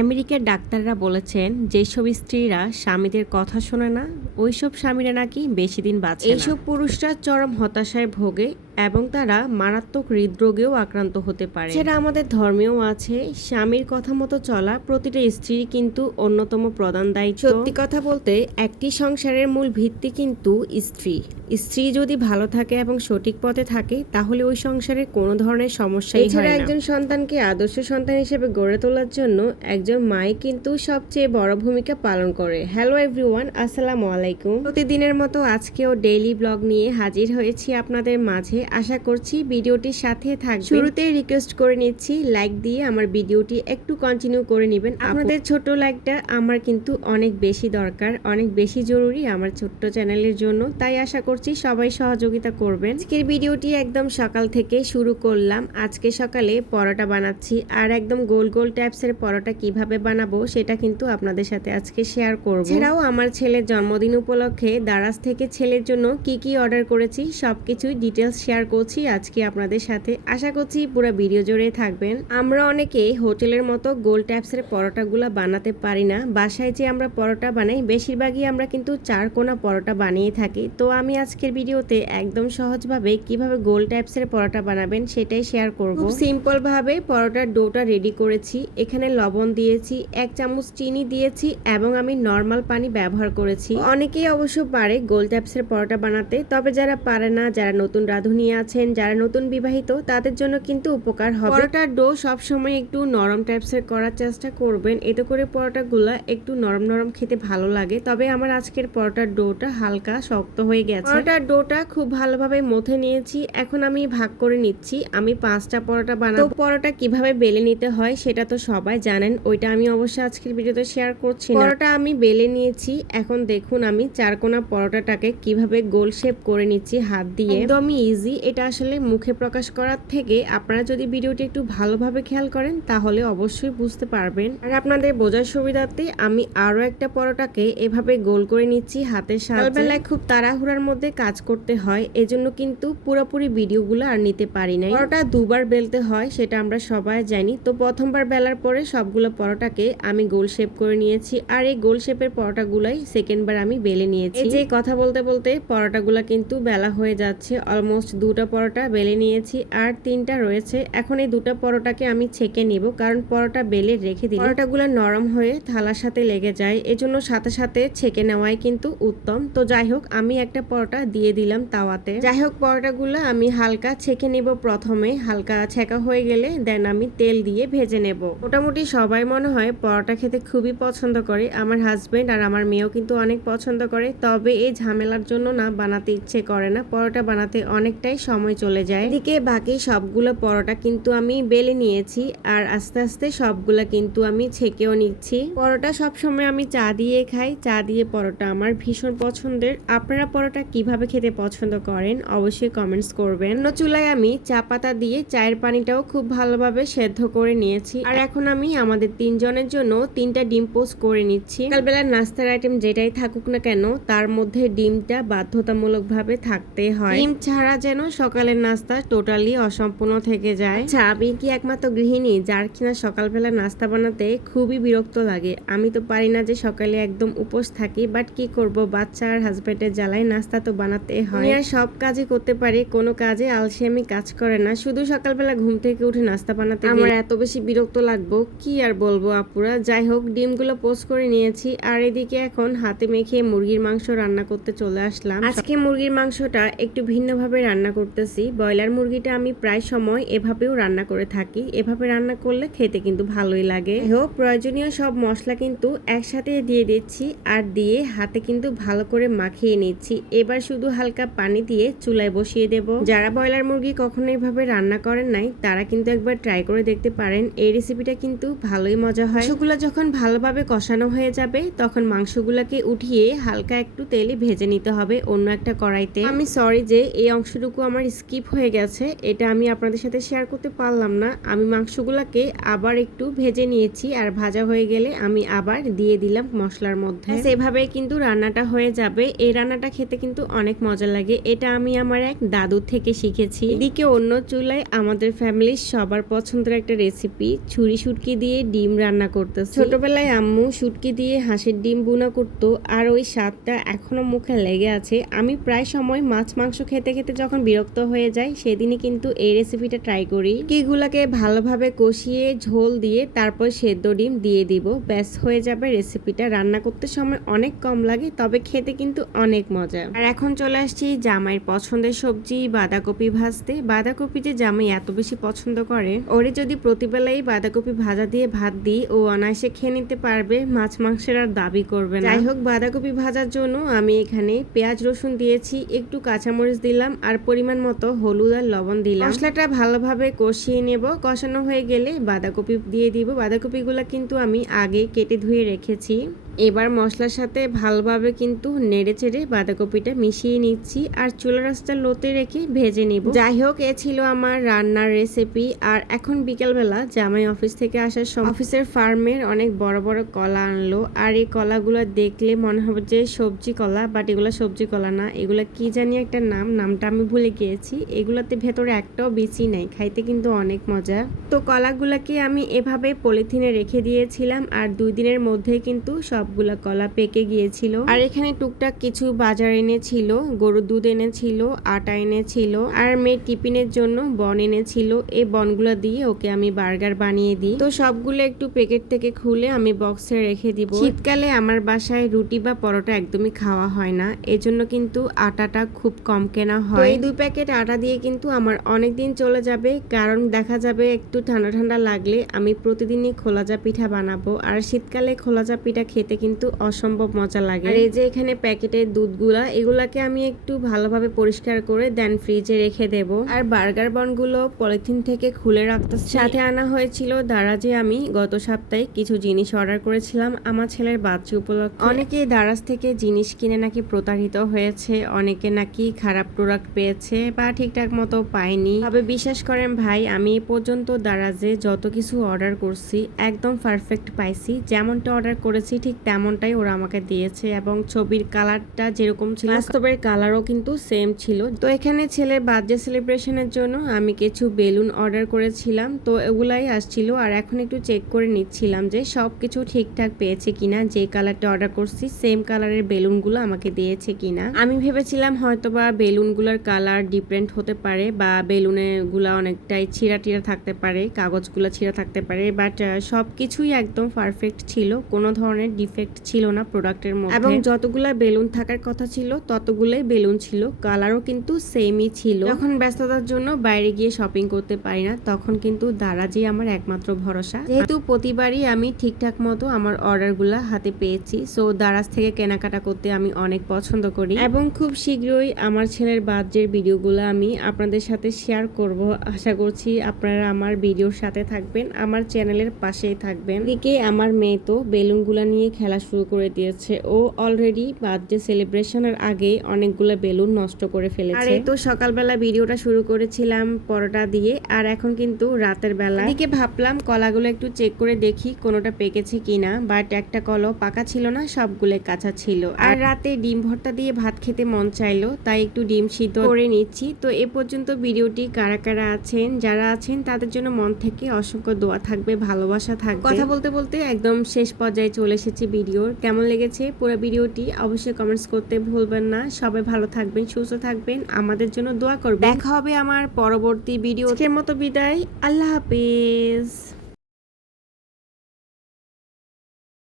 আমেরিকার ডাক্তাররা বলেছেন যেসব স্ত্রীরা স্বামীদের কথা শোনে না ওইসব স্বামীরা নাকি বেশি দিন বাঁচে না। এইসব পুরুষরা চরম হতাশায় ভোগে এবং তারা মারাত্মক হৃদরোগেও আক্রান্ত হতে পারে। সেটা আমাদের ধর্মেও আছে, স্বামীর কথা মতো চলা প্রতিটা স্ত্রীর কিন্তু অন্যতম প্রধান দায়িত্ব। সত্যি কথা বলতে একটি সংসারের মূল ভিত্তি কিন্তু স্ত্রী। স্ত্রী যদি ভালো থাকে এবং সঠিক পথে থাকে তাহলে ওই সংসারে কোনো ধরনের সমস্যাই হয় না। এছাড়া একজন সন্তানকে আদর্শ সন্তান হিসেবে গড়ে তোলার জন্য একজন মাই কিন্তু সবচেয়ে বড় ভূমিকা পালন করে। হ্যালো এভরিওয়ান, আসসালামু আলাইকুম। প্রতিদিনের মতো আজকেও ডেইলি ব্লগ নিয়ে হাজির হয়েছি আপনাদের মাঝে। আশা করছি ভিডিওটির সাথে থাকবেন। শুরুতেই রিকোয়েস্ট করে নিচ্ছি লাইক দিয়ে আমার ভিডিওটি একটু কন্টিনিউ করে নেবেন। আপনাদের ছোট লাইকটা আমার কিন্তু অনেক বেশি দরকার, অনেক বেশি জরুরি আমার ছোট্ট চ্যানেলের জন্য। তাই আশা করছি সবাই সহযোগিতা করবেন। আজকের ভিডিওটি একদম সকাল থেকে শুরু করলাম। আজকে সকালে পরোটা বানাচ্ছি আর একদম গোল গোল টাইপসের পরোটা কিভাবে বানাবো সেটা কিন্তু আপনাদের সাথে আজকে শেয়ার করব। এছাড়াও আমার ছেলের জন্মদিন উপলক্ষে দারাজ থেকে ছেলের জন্য কি কি অর্ডার করেছি সবকিছুই ডিটেলস শেয়ার করছি আজকে আপনাদের সাথে। আশা করছি পুরো ভিডিও জুড়ে থাকবেন। আমরা অনেকে হোটেলের মতো গোল টাইপসের পরোটাগুলো বানাতে পারি না। বাসায় যে আমরা পরোটা বানাই বেশিরভাগই আমরা কিন্তু চার কোনা পরোটা বানিয়ে থাকি। তো আমি আজকের ভিডিওতে একদম সহজভাবে কিভাবে গোল টাইপসের পরোটা বানাবেন সেটাই শেয়ার করব। খুব সিম্পল ভাবে পরোটার ডোটা রেডি করেছি। এখানে লবণ দিয়েছি, 1 চামচ চিনি দিয়েছি এবং আমি নর্মাল পানি ব্যবহার করেছি। অনেকেই অবশ্য পারে গোল টাইপসের পরোটা বানাতে, তবে যারা পারে না, যারা নতুন রাঁধুনি আছেন, যারা নতুন বিবাহিত তাদের জন্য কিন্তু উপকার হবে। পরোটার ডো সবসময় একটু নরম টাইপসের করার চেষ্টা করবেন, এতে করে পরোটাগুলা একটু নরম নরম খেতে ভালো লাগে। তবে আমার আজকের পরোটার ডোটা হালকা শক্ত হয়ে গেছে। পরোটার ডোটা খুব ভালোভাবে মথে নিয়েছি। এখন আমি ভাগ করে নিচ্ছি। আমি 5টা পরোটা বানাবো। পরোটা কিভাবে বেলে নিতে হয় সেটা তো সবাই জানেন, ওইটা আমি অবশ্যই আজকের ভিডিওতে শেয়ার করছি না। পরোটা আমি বেলে নিয়েছি। এখন দেখুন আমি চারকোনা পরোটাটাকে কিভাবে গোল শেপ করে নিচ্ছি হাত দিয়ে। একদমই ইজি। এটা আসলে মুখে প্রকাশ করার থেকে আপনারা যদি ভিডিওটি একটু ভালোভাবে খেয়াল করেন তাহলে অবশ্যই বুঝতে পারবেন। আর আপনাদের বোঝার সুবিধার্থে আমি আরো একটা পরোটাকে এভাবে গোল করে নিচ্ছি হাতের সাহায্যে। সকালবেলায় খুব তাড়াহুড়ার মধ্যে কাজ করতে হয়, এজন্য কিন্তু পুরোপুরি ভিডিওগুলো আর নিতে পারি নাই। পরোটা দুবার বেলতে হয় সেটা আমরা সবাই জানি। তো প্রথমবার বেলার পরে সবগুলো পরোটাকে আমি গোল শেপ করে নিয়েছি আর এই গোল শেপের পরোটাগুলাই সেকেন্ডবার আমি বেলে নিয়েছি। এই যে কথা বলতে বলতে পরোটাগুলো কিন্তু বেলা হয়ে যাচ্ছে। অলমোস্ট 2টা পরোটা বেলে নিয়েছি আর 3টা রয়েছে। এখন এই 2টা পরোটাকে আমি ছেঁকে নিব, কারণ পরোটা বেলে রেখে দিলে পরোটাগুলো নরম হয়ে থালার সাথে লেগে যায়, এজন্য সাথে সাথে ছেঁকে নেওয়াই কিন্তু উত্তম। তো যাই হোক আমি একটা পরোটা দিয়ে দিলাম তাওয়াতে। যাই হোক পরোটাগুলো আমি হালকা ছেঁকে নেব। প্রথমে হালকা ছেঁকা হয়ে গেলে দেন আমি তেল দিয়ে ভেজে নেব। মোটামুটি সবাই মনে হয় পরোটা খেতে খুবই পছন্দ করে। আমার হাজবেন্ড আর আমার মেয়েও কিন্তু অনেক পছন্দ করে। তবে এই ঝামেলার জন্য না বানাতে ইচ্ছে করে না, পরোটা বানাতে অনেকটাই সময় চলে যায়। এদিকে বাকি সবগুলো পরোটা কিন্তু আমি বেলে নিয়েছি আর আস্তে আস্তে সবগুলা কিন্তু আমি ছেঁকেও নিচ্ছি। পরোটা সবসময় আমি চা দিয়ে খাই। চা দিয়ে পরোটা আমার ভীষণ পছন্দের। আপনারা পরোটা কিভাবে খেতে পছন্দ করেন অবশ্যই কমেন্টস করবেন। চুলায় আমি চা পাতা দিয়ে চায়ের পানিটাও খুব ভালোভাবে সেদ্ধ করে নিয়েছি। আর এখন আমি আমাদের 3 জনের জন্য 3টা ডিম পোস্ট করে নিচ্ছি। সকালবেলার নাস্তার আইটেম যেটাই থাকুক না কেন তার মধ্যে ডিমটা বাধ্যতামূলক ভাবে থাকতে হয়। ডিম ছাড়া যেন সকালের নাস্তা টোটালি অসম্পূর্ণ থেকে যায়। আচ্ছা, আমি কি একমাত্র গৃহিণী যার কিনা সকালবেলা নাস্তা বানাতে খুবই বিরক্ত লাগে? আমি তো পারি না যে সকালে একদম উপোস থাকি, বাট কি করব, বাচ্চা আর হাজবেন্ডের জ্বালায় নাস্তা তো বানাতে হয়। আর সব কাজই করতে পারি, কোনো কাজে আলসেমি কাজ করে না। শুধু সকালবেলা ঘুম থেকে উঠে নাস্তা বানাতে আমার এত বেশি বিরক্ত লাগবো কি আর বলবো আপুরা। যাই হোক ডিমগুলো পোস্ট করে নিয়েছি আর এদিকে এখন হাতে মেখে মুরগির মাংস রান্না করতে চলে আসলাম। আজকে মুরগির মাংসটা একটু ভিন্নভাবে রান্না করতেছি। ব্রয়লার মুরগিটা আমি প্রায় সময় এভাবেও রান্না করে থাকি। এভাবে রান্না করলে খেতে কিন্তু ভালোই লাগে। হোক প্রয়োজনীয় সব মশলা কিন্তু একসাথে দিয়ে দিচ্ছি আর দিয়ে হাতে কিন্তু ভালো করে মাখিয়ে নিচ্ছি। এবার শুধু হালকা পানি দিয়ে চুলায় বসিয়ে দেব। যারা ব্রয়লার মুরগি কখনো এভাবে রান্না করেন নাই তারা কিন্তু একবার ট্রাই করে দেখতে পারেন। এই রেসিপিটা কিন্তু ভালোই মজা হয়। মাংসগুলো যখন ভালোভাবে কষানো হয়ে যাবে তখন মাংসগুলোকে উঠিয়ে হালকা একটু তেলে ভেজে নিতে হবে অন্য একটা কড়াইতে। আমি সরি যে এই অংশটুকু কতটুকু আমার স্কিপ হয়ে গেছে এটা আমি আপনাদের সাথে শেয়ার করতে পারলাম না। আমি মাংসগুলোকে আবার একটু ভেজে নিয়েছি, আর ভাজা হয়ে গেলে আমি আবার দিয়ে দিলাম মশলার মধ্যে। এভাবে কিন্তু রান্নাটা হয়ে যাবে। এই রান্নাটা খেতে কিন্তু অনেক মজা লাগে। এটা আমি আমার এক দাদু থেকে শিখেছি। এদিকে অন্য চুলায় আমাদের ফ্যামিলির সবার পছন্দের একটা রেসিপি, ছুরি শুটকি দিয়ে ডিম রান্না করতেছে। ছোটবেলায় আম্মু শুটকি দিয়ে হাঁসের ডিম বুনা করতো, আর ওই স্বাদটা এখনো মুখে লেগে আছে। আমি প্রায় সময় মাছ মাংস খেতে খেতে যখন বিরক্ত হয়ে যাই সেদিনই কিন্তু এই রেসিপিটা ট্রাই করি। কিগুলাকে ভালোভাবে কষিয়ে ঝোল দিয়ে তারপর সেদ্ধ ডিম দিয়ে দিব, ব্যাস হয়ে যাবে রেসিপিটা। রান্না করতে সময় অনেক কম লাগে, তবে খেতে কিন্তু অনেক মজা। আর এখন চলে আসছি জামাইয়ের পছন্দের সবজি বাঁধাকপি ভাজতে। বাঁধাকপি যে জামাই এত বেশি পছন্দ করে, ওরে যদি প্রতিবেলাই বাঁধাকপি ভাজা দিয়ে ভাত দিই ও অনায়াসে খেয়ে নিতে পারবে, মাছ মাংসের আর দাবি করবে না। যাই হোক, বাঁধাকপি ভাজার জন্য আমি এখানে পেঁয়াজ রসুন দিয়েছি, একটু কাঁচামরিচ দিলাম, আর পরিমাণ মতো হলুদ আর লবণ দিলাম। মশলাটা ভালোভাবে কষিয়ে নেব। কষানো হয়ে গেলে বাঁধাকপি দিয়ে দিব। বাঁধাকপিগুলো কিন্তু আমি আগে কেটে ধুয়ে রেখেছি। এবার মশলার সাথে ভালোভাবে কিন্তু নেড়ে চেড়ে বাঁধাকপিটা মিশিয়ে নিচ্ছি, আর চুলার আঁচটা লোতে রেখে ভেজে নিব। যাই হোক, এ ছিল আমার রান্নার রেসিপি। আর এখন বিকেলবেলা জামাই অফিস থেকে আসার সময় অফিসের ফার্মের অনেক বড় বড় কলা আনলো, আর এই কলাগুলো দেখলে মনে হবে যে সবজি কলা, বাট এগুলো সবজি কলা না, এগুলা কি জানি একটা নামটা আমি ভুলে গিয়েছি। এগুলাতে ভেতরে একটাও বিচি নাই, খাইতে কিন্তু অনেক মজা। তো কলাগুলাকে আমি এভাবে পলিথিনে রেখে দিয়েছিলাম, আর 2 দিনের মধ্যে কিন্তু সবগুলা কলা পেকে গিয়েছিল। আর এখানে টুকটাক কিছু বাজার এনেছিল, গরুর দুধ এনেছিল, আটা এনেছিল, আর মেয়ের টিফিনের জন্য বন এনেছিল। এই বনগুলো দিয়ে ওকে আমি বার্গার বানিয়ে দিই। তো সবগুলো একটু প্যাকেট থেকে খুলে আমি বক্সে রেখে দিব। শীতকালে আমার বাসায় রুটি বা পরোটা একদমই খাওয়া হয় না, এজন্য কিন্তু আটাটা খুব কম কেনা হয়। এই 2 প্যাকেট আটা দিয়ে কিন্তু আমার অনেক দিন চলে যাবে, কারণ দেখা যাবে একটু ঠান্ডা ঠান্ডা লাগলে আমি প্রতিদিনই খোলাজা পিঠা বানাবো। আর শীতকালে খোলাজা পিঠা খেতে কিন্তু অসম্ভব মজা লাগে। আর এই যে এখানে প্যাকেটের দুধগুলা, এগুলাকে আমি একটু ভালোভাবে পরিষ্কার করে দেন ফ্রিজে রেখে দেব। আর বার্গার বনগুলো পলিথিন থেকে খুলে রাখতে সাথে আনা হয়েছিল দারাজে। আমি গত সপ্তাহে কিছু জিনিস অর্ডার করেছিলাম আমার ছেলের বাচ্চা উপলক্ষে। অনেকে দারাজ থেকে জিনিস কিনে নাকি প্রতারিত হয়েছে, অনেকে নাকি খারাপ প্রোডাক্ট পেয়েছে বা ঠিকঠাক মতো পায়নি। তবে বিশ্বাস করেন ভাই, আমি এ পর্যন্ত দারাজে যত কিছু অর্ডার করছি একদম পারফেক্ট পাইছি। যেমনটা অর্ডার করেছি ঠিক তেমনটাই ওরা আমাকে দিয়েছে, এবং ছবির কালারটা যেরকম ছিল বাস্তবের কালারও কিন্তু সেম ছিল। তো এখানে ছেলের বার্থডে সেলিব্রেশনের জন্য আমি কিছু বেলুন অর্ডার করেছিলাম, তো এগুলাই আসছিল। আর এখন একটু চেক করে নিচ্ছিলাম যে সবকিছু ঠিকঠাক পেয়েছে কিনা, যে কালারটা অর্ডার করছি সেম কালারের বেলুনগুলো আমাকে দিয়েছে কিনা। আমি ভেবেছিলাম হয়তোবা বেলুনগুলোর কালার ডিফারেন্ট হতে পারে, বা বেলুনের গুলা অনেকটাই ছিঁড়া টিড়া থাকতে পারে, কাগজগুলো ছিঁড়া থাকতে পারে, বাট সবকিছুই একদম পারফেক্ট ছিল, কোনো ধরনের ডিফেক্ট ছিল না প্রোডাক্টের মধ্যে। এবং যতগুলা বেলুন থাকার কথা ছিল ততগুলোই বেলুন ছিল, কালারও কিন্তু সেমই ছিল। যখন ব্যস্ততার জন্য বাইরে গিয়ে শপিং করতে পারি না, তখন কিন্তু দারাজই আমার একমাত্র ভরসা। যেহেতু প্রতিবারই আমি ঠিকঠাক মতো আমার অর্ডারগুলা হাতে পেয়েছি, সো দারাজ থেকে কেনাকাটা করতে আমি অনেক পছন্দ করি। এবং খুব শীঘ্রই আমার ছেলের বার্থডের ভিডিওগুলো আমি আপনাদের সাথে শেয়ার করব। আশা করছি আপনারা আমার ভিডিওর সাথে থাকবেন, আমার চ্যানেলের পাশেই থাকবেন। এদিকে আমার মেয়ে তো বেলুনগুলা নিয়ে খেলা শুরু করে দিয়েছে। ও অলরেডি বার্থডে সেলিব্রেশনের আগে অনেকগুলো বেলুন নষ্ট করে ফেলেছে। আর এই তো সকালবেলা ভিডিওটা শুরু করেছিলাম পরোটা দিয়ে, আর এখন কিন্তু রাতের বেলা। এদিকে ভাবলাম কলাগুলো একটু চেক করে দেখি কোনোটা পেকেছে কিনা, বাট একটা কলাও পাকা ছিল না, সবগুলো কাঁচা ছিল। আর রাতে ডিম ভর্তা দিয়ে ভাত খেতে মন চাইলো, তাই একটু ডিম সিদ্ধ করে নিচ্ছি। তো এ পর্যন্ত ভিডিওটি কারা কারা আছেন, যারা আছেন তাদের জন্য মন থেকে অসংখ্য দোয়া থাকবে, ভালোবাসা থাকবে। কথা বলতে বলতে একদম শেষ পর্যায়ে চলে এসেছি ভিডিওর। কেমন লেগেছে পুরো ভিডিওটি অবশ্যই কমেন্টস করতে ভুলবেন না। সবাই ভালো থাকবেন, সুস্থ থাকবেন, আমাদের জন্য দোয়া করবেন। দেখা হবে আমার পরবর্তী ভিডিও। আজকের মতো বিদায়, আল্লাহ হাফেজ।